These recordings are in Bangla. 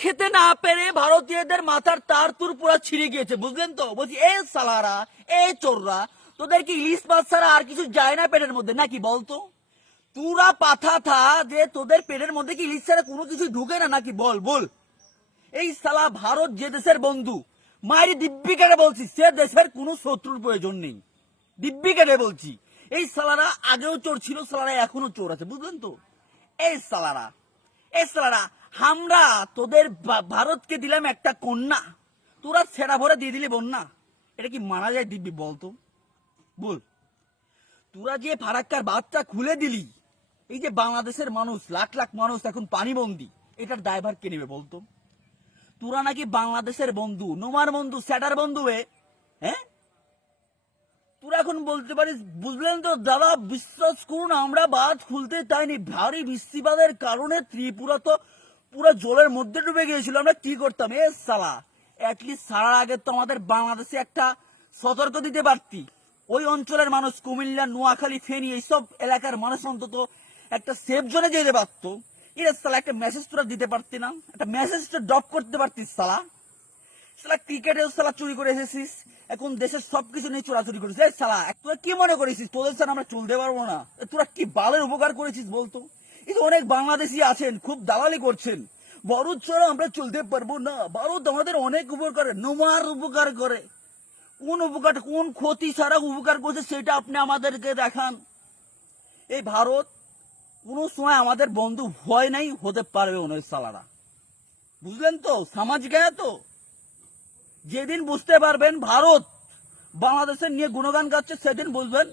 খেতে না পেরে ভারতীয়দের মাথার তার তুর পুরো ছিঁড়ে গিয়েছে, বুঝলেন তো? বলছি এ সালারা, এ চোররা, তোদের কি ইলিশ মাছ ছাড়া আর কিছু যায় না পেটের মধ্যে নাকি বলতো? তুরা পাথা থা যে তোদের পেটের মধ্যে কি ইলিশ ছাড়া কোনো কিছু ঢুকে না নাকি? বল বল। এই সালা ভারত যে দেশের বন্ধু, মায়ের দিব্যি কেটে বলছি, সে দেশের কোনো শত্রুর প্রয়োজন নেই। দিব্যি কেটে বলছি, এই সালারা আগেও চোর ছিল, সালারা এখনো চোর আছে, বুঝলেন তো? এই সালারা, এই সালারা, আমরা তোদের ভারতকে দিলাম একটা কন্যা, তোরা ছেঁড়া ভরে দিয়ে দিলে বন্যা। এটা কি মানা যায় দিব্যি বলতো? বল। তোরা যে ফারাক্কার বাঁধটা খুলে দিলি, এই যে বাংলাদেশের মানুষ, লাখ লাখ মানুষ এখন পানিবন্দী, এটার দায়ভার কে নেবে বলতো? তোরা নাকি বাংলাদেশের বন্ধু, নোমার বন্ধু, স্যাটার বন্ধু হ্যাঁ? তোরা এখন বলতে পারিস, বুঝলেন তো দাদা, বিশ্বাস করুন আমরা বাঁধ খুলতে চাইনি, ভারী বৃষ্টিপাতের কারণে ত্রিপুরা তো পুরো জলের মধ্যে ডুবে গিয়েছিল। আমরা কি করতাম? এ সালা, অ্যাটলিস্ট সারার আগে তো আমাদের বাংলাদেশে একটা সতর্ক দিতে পারতি। ওই অঞ্চলের মানুষ, কুমিল্লা, নোয়াখালী, ফেনী, এইসব এলাকার মানুষ অন্তত একটা সেফ জোনে যেতে পারতো। এরা সালা একটা মেসেজ তোরা দিতে পারতি না? একটা মেসেজটা ড্রপ করতে পারতিস সালা। সালা ক্রিকেটেও সালা চুরি করে এসেছিস, এখন দেশের সবকিছু নিয়ে চোরাচুরি করেছিস। এই সালা, তোরা কি মনে করেছিস তোদের সাথে আমরা চলতে পারবো না? তোরা কি বালের উপকার করেছিস বলতো? এই যে অনেক বাংলাদেশি আছেন খুব দালালি করছেন, ভারত ছাড়া আমরা চলতে পারবো না, ভারত আমাদের অনেক উপকার করে, নোমার উপকার করে। কোন উপকার, কোন ক্ষতি ছাড়া উপকার করছে সেটা আপনি আমাদেরকে দেখান। এই ভারত কোনো সময় আমাদের বন্ধু হয় নাই, হতে পারবে না সালারা, বুঝলেন তো? সামাজিক তো যেদিন বুঝতে পারবেন ভারত বাংলাদেশের নিয়ে গুণগান গাচ্ছে, সেদিন বুঝবেন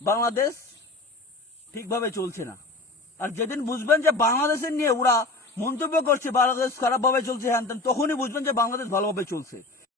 বাংলাদেশ ঠিকভাবে চলছে না। আর যেদিন বুঝবেন যে বাংলাদেশের নিয়ে ওরা মন্তব্য করছে বাংলাদেশ খারাপভাবে চলছে হ্যান, তখনই বুঝবেন যে বাংলাদেশ ভালোভাবে চলছে।